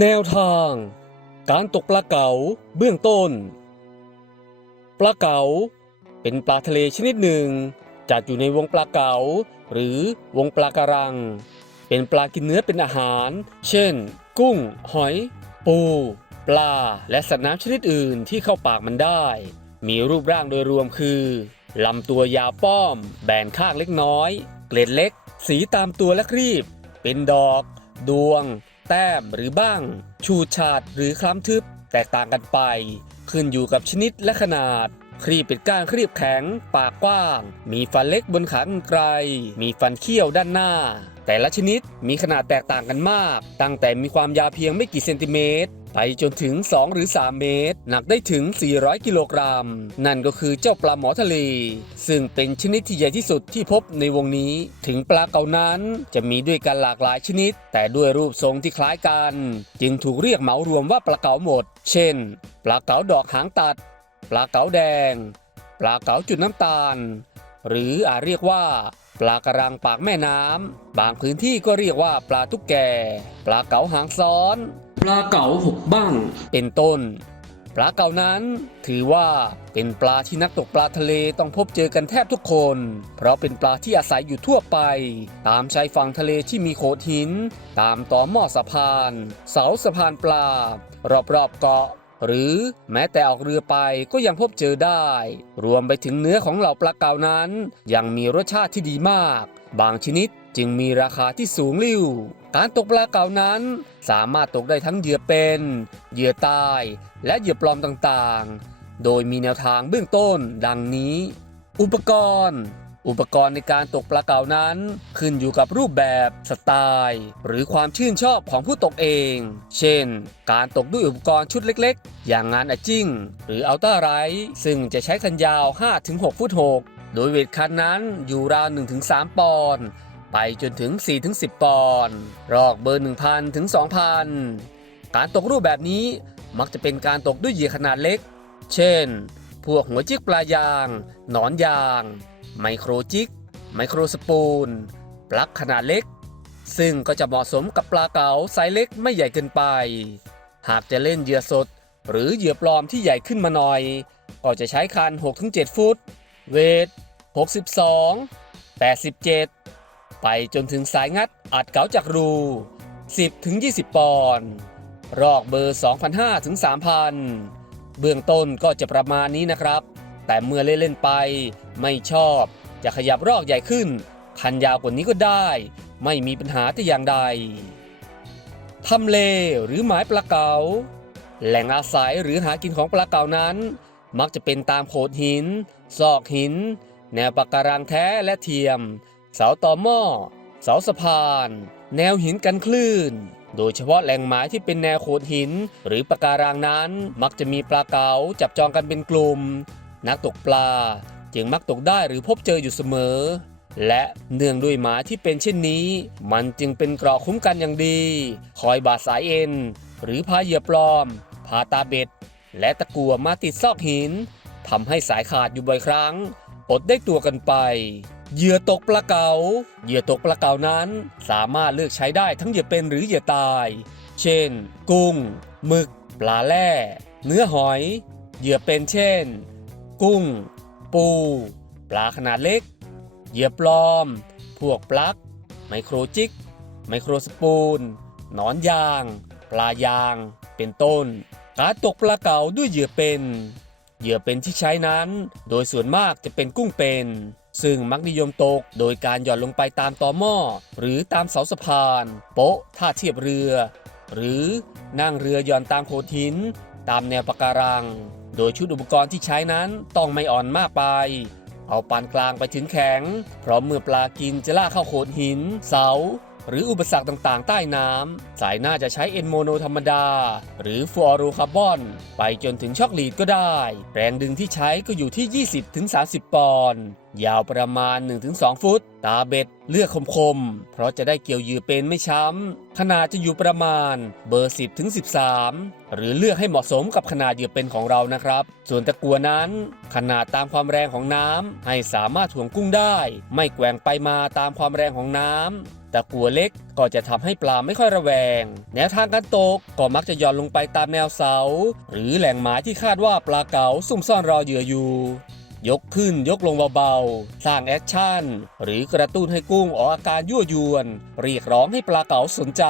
แนวทาง การตกปลาเก๋าเบื้องต้น ปลาเก๋าเป็นปลาทะเลชนิดหนึ่ง จัดอยู่ในวงปลาเก๋าหรือวงปลาการัง เป็นปลากินเนื้อเป็นอาหาร เช่น กุ้ง หอย ปู ปลา และสัตว์น้ำชนิดอื่นที่เข้าปากมันได้ มีรูปร่างโดยรวมคือลำตัวยาวป้อม แบนข้างเล็กน้อย เกล็ดเล็ก สีตามตัวและครีบ เป็นดอก ดวง แต้มหรือบ้าง ชูชาดหรือคล้ำทึบ แตกต่างกันไป ขึ้นอยู่กับชนิดและขนาด ครีบเป็นก้านครีบแข็ง ปากกว้าง มีฟันเล็กบนขากรรไกร มีฟันเขี้ยวด้านหน้า แต่ละชนิดมีขนาดแตกต่างกันมาก ตั้งแต่มีความยาวเพียงไม่กี่เซนติเมตรไปจนถึง 2 หรือ 3 เมตร หนักได้ถึง 400 กิโลกรัม นั่นก็คือเจ้าปลาหมอทะเล ซึ่งเป็นชนิดที่ใหญ่ที่สุดที่พบในวงนี้ ถึงปลาเก่านั้นจะมีด้วยกันหลากหลายชนิด แต่ด้วยรูปทรงที่คล้ายกัน จึงถูกเรียกเหมารวมว่าปลาเก๋าหมด เช่น ปลาเก๋าดอกหางตัด ปลาเก๋าแดง ปลาเก๋าจุดน้ำตาล หรืออาจเรียกว่า ปลากระรังปากแม่น้ำ บางพื้นที่ก็เรียกว่าปลาตุ๊กแก ปลาเก๋าหางซ้อน ปลาเก๋าหกบ้าง เป็นต้น ปลาเก๋านั้น ถือว่าเป็นปลาที่นักตกปลาทะเลต้องพบเจอกันแทบทุกคน เพราะเป็นปลาที่อาศัยอยู่ทั่วไป ตามชายฝั่งทะเลที่มีโขดหิน ตามต่อหม้อสะพาน เสาสะพานปลารอบๆเกาะ หรือแม้แต่ออกเรือไปก็ยังพบเจอได้ รวมไปถึงเนื้อของเหล่าปลาเก๋านั้น ยังมีรสชาติที่ดีมาก บางชนิดจึงมีราคาที่สูงลิ่ว การตกปลาเก๋านั้น สามารถตกได้ทั้งเหยื่อเป็น เหยื่อตาย และเหยื่อปลอมต่างๆ โดยมีแนวทางเบื้องต้นดังนี้ อุปกรณ์ อุปกรณ์ในการตกปลาเก๋านั้น ขึ้นอยู่กับรูปแบบสไตล์ หรือความชื่นชอบของผู้ตกเอง เช่น การตกด้วยอุปกรณ์ชุดเล็กๆ อย่างงานอจิ้ง หรืออัลต้าไรท์ซึ่งจะใช้คันยาว 5-6 ฟุต 6 โดยเวทคันนั้นอยู่ราว 1-3 ปอนด์ไปจนถึง 4-10 ปอนด์รอกเบอร์ 1,000 ถึง 2,000 การตกรูปแบบนี้มักจะเป็นการตกด้วยเหยื่อขนาดเล็ก เช่น พวกหัวจิกปลายาง หนอนยาง ไมโครจิก ไมโครสปูน ปลั๊กขนาดเล็ก ซึ่งก็จะเหมาะสมกับปลาเก๋าไซส์เล็กไม่ใหญ่เกินไป หากจะเล่นเหยื่อสด หรือเหยื่อปลอมที่ใหญ่ขึ้นมาหน่อย ก็จะใช้คัน 6-7 ฟุต เวท 62 87 ไปจนถึงสายงัดอัดเก๋าจากรู 10-20 ปอนด์รอกเบอร์ 2,500ถึง3,000 เบื้องต้นก็จะประมาณนี้นะครับ แต่เมื่อเล่นๆไป ไม่ชอบจะขยับรอกใหญ่ขึ้นคันยาวกว่านี้ก็ได้ ไม่มีปัญหาแต่อย่างใดทำเลหรือหมายปลาเก๋าแหล่งอาศัยหรือหากินของปลาเก๋านั้น มักจะเป็นตามโขดหิน ซอกหิน แนวปะการังแท้และเทียม เสาต่อหม้อเสาสะพาน แนวหินกันคลื่น โดยเฉพาะแหล่งหมายที่เป็นแนวโขดหิน หรือปะการังนั้นมักจะมีปลาเก๋าจับจองกันเป็นกลุ่ม นักตกปลาจึงมักตกได้หรือพบเจออยู่เสมอ และเนื่องด้วยหมาที่เป็นเช่นนี้ มันจึงเป็นเกราะคุ้มกันอย่างดี คอยบาดสายเอ็น หรือพาเหยื่อปลอม พาตาเบ็ด และตะกัวมาติดซอกหินทำให้สายขาดอยู่บ่อยครั้ง อดได้ตัวกันไป เหยื่อตกปลาเก๋า เหยื่อตกปลาเก๋านั้น สามารถเลือกใช้ได้ทั้งเหยื่อเป็นหรือเหยื่อตาย เช่น กุ้งหมึก ปลาแร่เนื้อหอย เหยื่อเป็นเช่น กุ้ง ปู ปลาขนาดเล็ก เหยื่อปลอม พวกปลั๊ก ไมโครจิก ไมโครสปูน หนอนยาง ปลายาง เป็นต้น การตกปลาเก๋าด้วยเหยื่อเป็น เหยื่อเป็นที่ใช้นั้น โดยส่วนมากจะเป็นกุ้งเป็น ซึ่งมักนิยมตกโดยการหย่อนลงไปตามตอหม้อ หรือตามเสาสะพาน โป๊ะท่าเทียบเรือ หรือนั่งเรือหย่อนตามโขดหิน ตามแนวปะการัง โดยชุดอุปกรณ์ที่ใช้นั้นต้องไม่อ่อนมากไป เอาปานกลางไปถึงแข็ง เพราะเมื่อปลากินจะล่าเข้าโขดหิน เสา หรืออุปสรรคต่างๆ ใต้น้ำ สายหน้าจะใช้เอ็นโมโนธรรมดา หรือฟลูออโรคาร์บอน ไปจนถึงช็อกลีดก็ได้ แรงดึงที่ใช้ก็อยู่ที่ 20-30 ปอนด์ยาวประมาณ 1-2 ฟุต ตาเบ็ดเลือกคมๆ เพราะจะได้เกี่ยวเหยื่อเป็นไม่ช้ำ ขนาดจะอยู่ประมาณเบอร์ 10ถึง13 หรือเลือกให้เหมาะสมกับขนาดเหยื่อเป็นของเรานะครับ ส่วนตะกัวนั้น ขนาดตามความแรงของน้ำให้สามารถถ่วงกุ้งได้ ไม่แกว่งไปมาตามความแรงของน้ำ ตะกัวเล็กก็จะทำให้ปลาไม่ค่อยระแวง แนวทางการตกก็มักจะย่อนลงไปตามแนวเสา หรือแหล่งหมายที่คาดว่าปลาเก๋าซุ่มซ่อนรอเหยื่ออยู่ ยกขึ้นยกลงเบาๆ สร้างแอคชั่น หรือกระตุ้นให้กุ้งออกอาการยั่วยวน เรียกร้องให้ปลาเก๋าสนใจ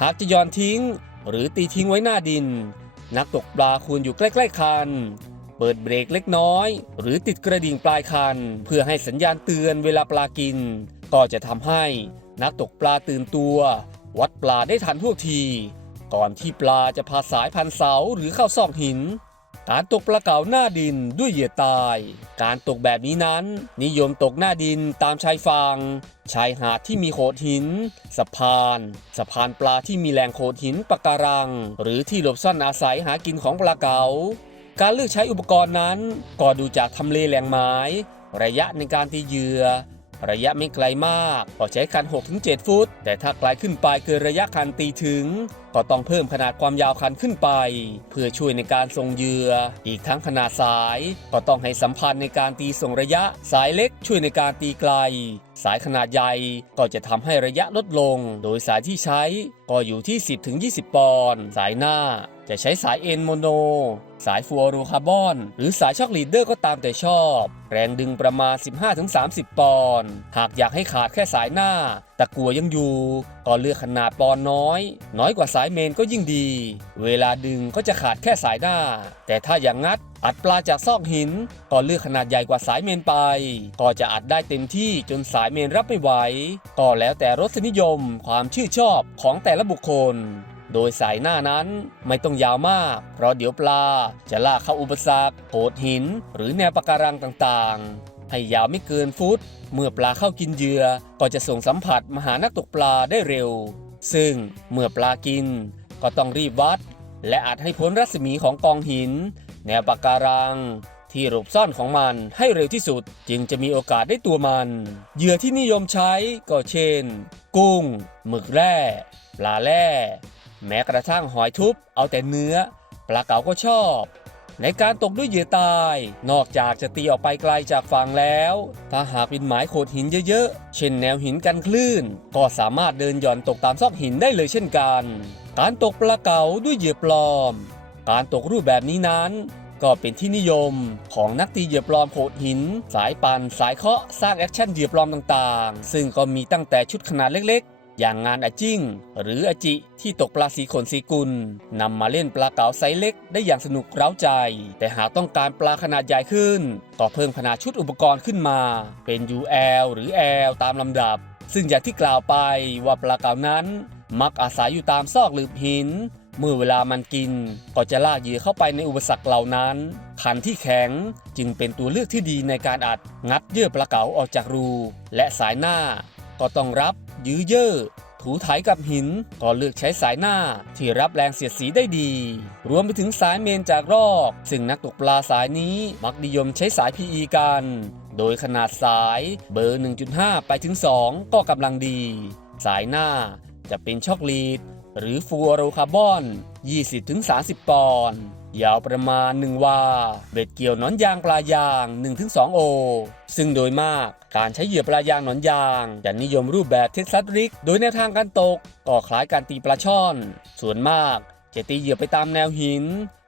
หากจะย่อนทิ้ง หรือตีทิ้งไว้หน้าดิน นักตกปลาควรอยู่ใกล้ๆคันเปิดเบรกเล็กน้อย หรือติดกระดิ่งปลายคัน เพื่อให้สัญญาณเตือนเวลาปลากิน ก็จะทำให้ นักตกปลาตื่นตัว วัดปลาได้ทันท่วงที ก่อนที่ปลาจะพาสายพันเสาหรือเข้าซอกหิน การตกปลาเก๋าหน้าดินด้วยเหยื่อตาย การตกแบบนี้นั้น นิยมตกหน้าดินตามชายฝั่งชายหาดที่มีโขดหิน สะพาน สะพานปลาที่มีแหล่งโขดหินปะการัง หรือที่หลบซ่อนอาศัยหากินของปลาเก๋าการเลือกใช้อุปกรณ์นั้นก็ดูจากทำเลแหล่งไม้ระยะในการตีเหยื่อ ระยะไม่ไกลมาก ก็ใช้คัน 6-7 ฟุต แต่ถ้าไกลขึ้นไปเกินระยะคันตีถึง ก็ต้องเพิ่มขนาดความยาวคันขึ้นไป เพื่อช่วยในการส่งเหยื่อ อีกทั้งขนาดสาย ก็ต้องให้สัมพันธ์ในการตีส่งระยะ สายเล็กช่วยในการตีไกล สายขนาดใหญ่ก็จะทำให้ระยะลดลง โดยสายที่ใช้ก็อยู่ที่ 10-20 ปอนด์ สายหน้า จะใช้สายเอ็นโมโน สายฟลูออโรคาร์บอน หรือสายช็อคลีดเดอร์ก็ตามแต่ชอบ แรงดึงประมาณ 15-30 ปอนด์หากอยากให้ขาดแค่สายหน้า ตะกัวยังอยู่ ก็เลือกขนาดปอนน้อย น้อยกว่าสายเมนก็ยิ่งดี เวลาดึงก็จะขาดแค่สายหน้า แต่ถ้าอย่างงัดอัดปลาจากซอกหินก็เลือกขนาดใหญ่กว่าสายเมนไป ก็จะอัดได้เต็มที่จนสายเมนรับไม่ไหว ก็แล้วแต่รสนิยมความชื่นชอบของแต่ละบุคคล โดยสายหน้านั้นไม่ต้องยาวมาก เพราะเดี๋ยวปลาจะลากเข้าอุปสรรคโขดหิน หรือแนวปะการังต่างๆ ให้ยาวไม่เกินฟุต เมื่อปลาเข้ากินเหยื่อก็จะส่งสัมผัสมาหานักตกปลาได้เร็ว ซึ่งเมื่อปลากิน ก็ต้องรีบวัด และอาจให้พ้นรัศมีของกองหิน แนวปะการังที่หลบซ่อนของมันให้เร็วที่สุดจึงจะมีโอกาสได้ตัวมัน เหยื่อที่นิยมใช้ก็เช่น กุ้งหมึกแร่ปลาแร่ แม้กระทั่งหอยทุบเอาแต่เนื้อ ปลาเก๋าก็ชอบ ในการตกด้วยเหยื่อตาย นอกจากจะตีออกไปไกลจากฝั่งแล้ว ถ้าหากเป็นหมายโขดหินเยอะๆ เช่นแนวหินกันคลื่น ก็สามารถเดินหย่อนตกตามซอกหินได้เลยเช่นกัน การตกปลาเก๋าด้วยเหยื่อปลอม การตกรูปแบบนี้นั้นก็เป็นที่นิยมของนักตีเหยื่อปลอมโขดหิน สายปันสายเคาะสร้างแอคชั่นเหยื่อปลอมต่างๆ ซึ่งก็มีตั้งแต่ชุดขนาดเล็ก อย่างงานอาจิ้ง หรืออาจิที่ตกปลาสีขนสีกุลนำมาเล่นปลาเก๋าไซส์เล็กได้อย่างสนุกเร้าใจ แต่หากต้องการปลาขนาดใหญ่ขึ้น ก็เพิ่มขนาดชุดอุปกรณ์ขึ้นมา เป็น UL หรือ L ตามลำดับ ซึ่งอย่างที่กล่าวไปว่าปลาเก๋านั้น มักอาศัยอยู่ตามซอกหลืบหินเมื่อเวลามันกินก็จะลากเหยื่อเข้าไปในอุปสรรคเหล่านั้น คันที่แข็งจึงเป็นตัวเลือกที่ดีในการอัดงัดเยื่อปลาเก๋าออกจากรู และสายหน้า ก็ต้องรับ ยื้อเย่อถูไถกับหินก็เลือกใช้สายหน้าที่รับแรงเสียดสีได้ดี รวมไปถึงสายเมนจากรอก ซึ่งนักตกปลาสายนี้มักนิยมใช้สาย PE กัน โดยขนาดสายเบอร์ 1.5 ไปถึง 2 ก็กำลังดี สายหน้าจะเป็นช็อกลีด หรือฟูออโรคาร์บอน 20-30 ปอนด์ยาวประมาณ 1 วา เบ็ดเกี่ยวนอนยางปลายาง 1-2 โอ ซึ่งโดยมาก การใช้เหยื่อปลายางหนอนยางจะนิยมรูปแบบเท็กซัสริก โดยแนวทางการตกก็คล้ายการตีปลาช่อน ส่วนมากจะตีเหยื่อไปตามแนวหิน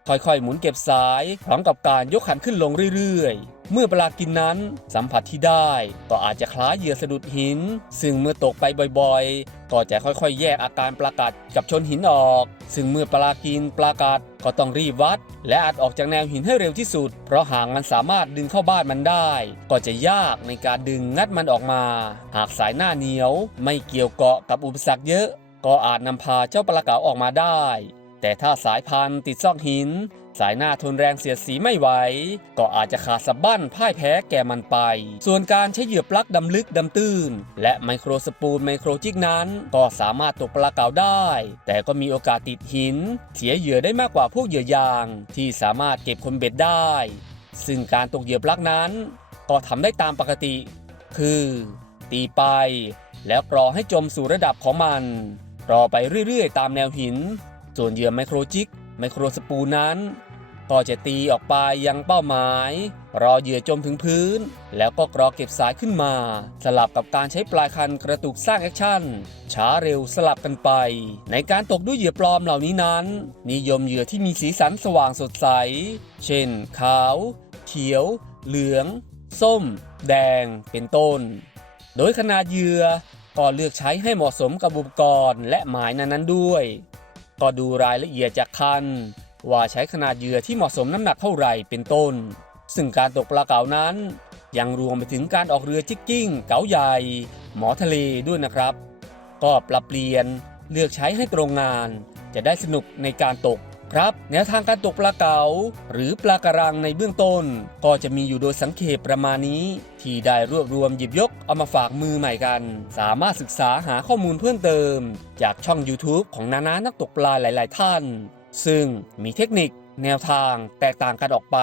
ค่อยๆ หมุนเก็บสาย พร้อมกับการยกขันขึ้นลงเรื่อยๆ เมื่อปลากินนั้นสัมผัสที่ได้ ก็อาจจะคล้ายเหยื่อสะดุดหิน ซึ่งเมื่อตกไปบ่อยๆ ก็จะค่อยๆ แยกอาการปลากัดกับชนหินออก ซึ่งเมื่อปลากินปลากัดก็ต้องรีบวัด และอัดออกจากแนวหินให้เร็วที่สุด เพราะหากมันสามารถดึงเข้าบ้านมันได้ ก็จะยากในการดึงงัดมันออกมา หากสายหน้าเหนียว ไม่เกี่ยวเกาะกับอุปสรรคเยอะ ก็อาจนำพาเจ้าปลาเก๋าออกมาได้ แต่ถ้าสายพันธุ์ติดซอกหิน สายหน้าทนแรงเสียดสีไม่ไหว ก็อาจจะขาดสะบั้นพ่ายแพ้แก่มันไป ส่วนการใช้เหยื่อปลั๊กดำลึกดำตื้น และไมโครสปูลไมโครจิกนั้น ก็สามารถตกปลาเก๋าได้ แต่ก็มีโอกาสติดหิน เสียเหยื่อได้มากกว่าพวกเหยื่อยาง ที่สามารถเก็บคนเบ็ดได้ ซึ่งการตกเหยื่อปลั๊กนั้น ก็ทำได้ตามปกติ คือ ตีไป แล้วกรอให้จมสู่ระดับของมันรอไปเรื่อยๆ ตามแนวหิน ส่วนเหยื่อไมโครจิก ไมโครสปูนั้น ก็จะตีออกไปยังเป้าหมาย รอเหยื่อจมถึงพื้น แล้วก็กรอเก็บสายขึ้นมา สลับกับการใช้ปลายคันกระตุกสร้างแอคชั่น ช้าเร็วสลับกันไป ในการตกด้วยเหยื่อปลอมเหล่านี้นั้น นิยมเหยื่อที่มีสีสันสว่างสดใส เช่น ขาว เขียว เหลือง ส้ม แดง เป็นต้น โดยขนาดเหยื่อก็เลือกใช้ให้เหมาะสมกับอุปกรณ์และหมายนั้นๆด้วย ก็ดูรายละเอียดจากคัน ว่าใช้ขนาดเหยื่อที่เหมาะสมน้ำหนักเท่าไหร่เป็นต้น ซึ่งการตกปลาเก๋านั้น ยังรวมไปถึงการออกเรือจิกกิ้ง เก๋าใหญ่ หมอทะเลด้วยนะครับ ก็ปรับเปลี่ยนเลือกใช้ให้ตรงงาน จะได้สนุกในการตก ครับแนวทางการตกปลาเก๋าหรือปลากระรังในเบื้องต้น ก็จะมีอยู่โดยสังเขปประมาณนี้ ที่ได้รวบรวมหยิบยกเอามาฝากมือใหม่กัน สามารถศึกษาหาข้อมูลเพิ่มเติม จากช่อง YouTube ของนานานักตกปลาหลาย ๆ ท่าน ซึ่งมีเทคนิค แนวทางแตกต่างกันออกไป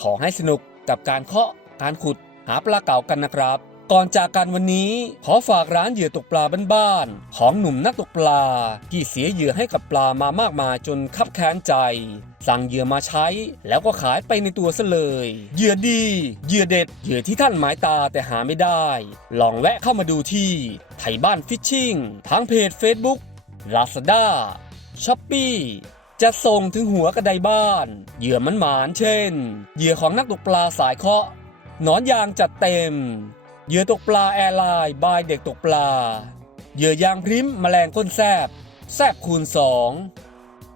ขอให้สนุกกับการเคาะการขุดหาปลาเก๋ากันนะครับ ก่อนจากกันวันนี้ขอฝากร้านเหยื่อตกปลาบ้านๆของหนุ่มนักตกปลา ที่เสียเหยื่อให้กับปลามามากมายจนคับแค้นใจ สั่งเหยื่อมาใช้ แล้วก็ขายไปในตัวซะเลยเหยื่อดีเหยื่อเด็ดเหยื่อที่ท่านหมายตาแต่หาไม่ได้ ลองแวะเข้ามาดูที่ไทยบ้านฟิชชิ่งทั้งเพจ Facebook Lazada s h อ p e e จะส่งถึงหัวกระไดบ้าน เหยื่อมันหมานเช่น เหยื่อของนักตกปลาสายเคาะหนอนยางจัดเต็ม เหยื่อตกปลาแอร์ไลน์บายเด็กตกปลา เหยื่อยางพริมแมลงก้นแซบแซบคูณสอง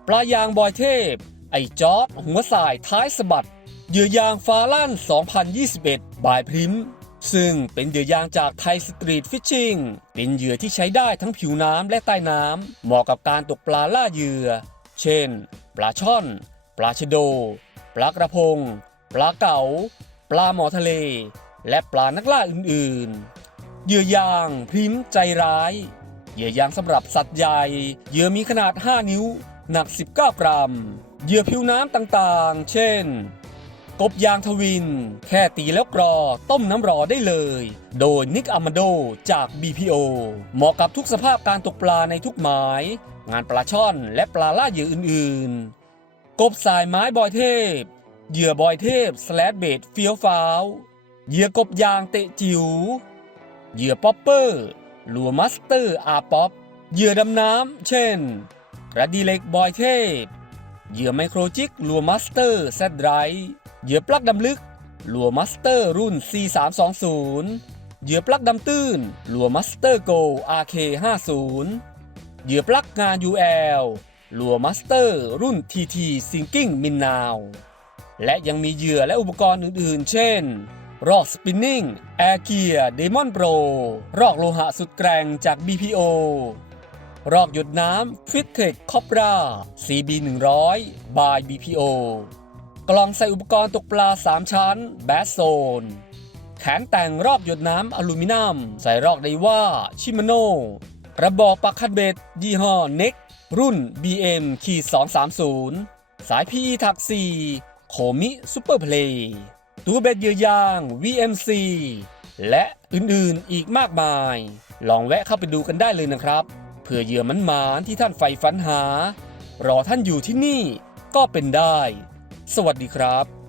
ปลายางบอยเทพ ไอจอดหัวสายท้ายสะบัด เหยื่อยางฟาลั่น 2021 บายพริม ซึ่งเป็นเหยื่อยางจากไทยสตรีทฟิชชิงเป็นเหยื่อที่ใช้ได้ทั้งผิวน้ำและใต้น้ำ เหมาะกับการตกปลาล่าเหยื่อ เช่น ปลาช่อน ปลาชะโด ปลากระพง ปลาเก๋า ปลาหมอทะเล และปลานักล่าอื่นๆ เหยื่อยางพริมใจร้าย เหยื่อยางสำหรับสัตว์ใหญ่ เหยื่อมีขนาด 5 นิ้ว หนัก 19 กรัม เหยื่อผิวน้ำต่างๆ เช่น กบยางทวิน แค่ตีแล้วกรอต้มน้ำรอได้เลย โดยนิกอามาโดจาก BPO เหมาะกับทุกสภาพการตกปลาในทุกหมาย งานปลาช่อนและปลาล่าเหยื่ออื่นๆ กบสายไม้บอยเทพ เหยื่อบอยเทพสแลดเบดเฟี้ยวฟ้าว เหยื่อกบยางเตะจิ๋ว เหยื่อป๊อปเปอร์ลัวมัสเตอร์อาป๊อป เหยื่อดำน้ำ เช่นกระดีเล็กบอยเทพ เหยื่อไมโครจิกลัวมัสเตอร์แซดไรเหยื่อปลั๊กดำลึกลัวมัสเตอร์รุ่น C320 เหยื่อปลั๊กดำตื้นลัวมัสเตอร์โก RK50 เหยื่อปลั๊กงาน UL ลัวมัสเตอร์รุ่น TT Sinking Min Now และยังมีเหยื่อและอุปกรณ์อื่นๆ เช่น รอกสปินนิ่งแอร์เกียร์เดมอนโปรรอกโลหะสุดแกร่งจาก BPO รอกหยดน้ำฟิตเทคคอปรา CB 100 by BPO กล่องใส่อุปกรณ์ตกปลา 3 ชั้น แบสโซน แขนแต่งรอกหยดน้ำอลูมิเนียม ใส่รอกไดว่าชิมาโนกระบอกปักคัดเบ็ด ยี่ห้อเน็กรุ่น BM ขีด230 สาย PE ถัก 4 โคมิซูเปอร์เพลย์ ตัวเบ็ดเยื่อยาง VMC และอื่นๆอีกมากมาย ลองแวะเข้าไปดูกันได้เลยนะครับ เพื่อเหยื่อมันหมานที่ท่านใฝ่ฝันหา รอท่านอยู่ที่นี่ก็เป็นได้ สวัสดีครับ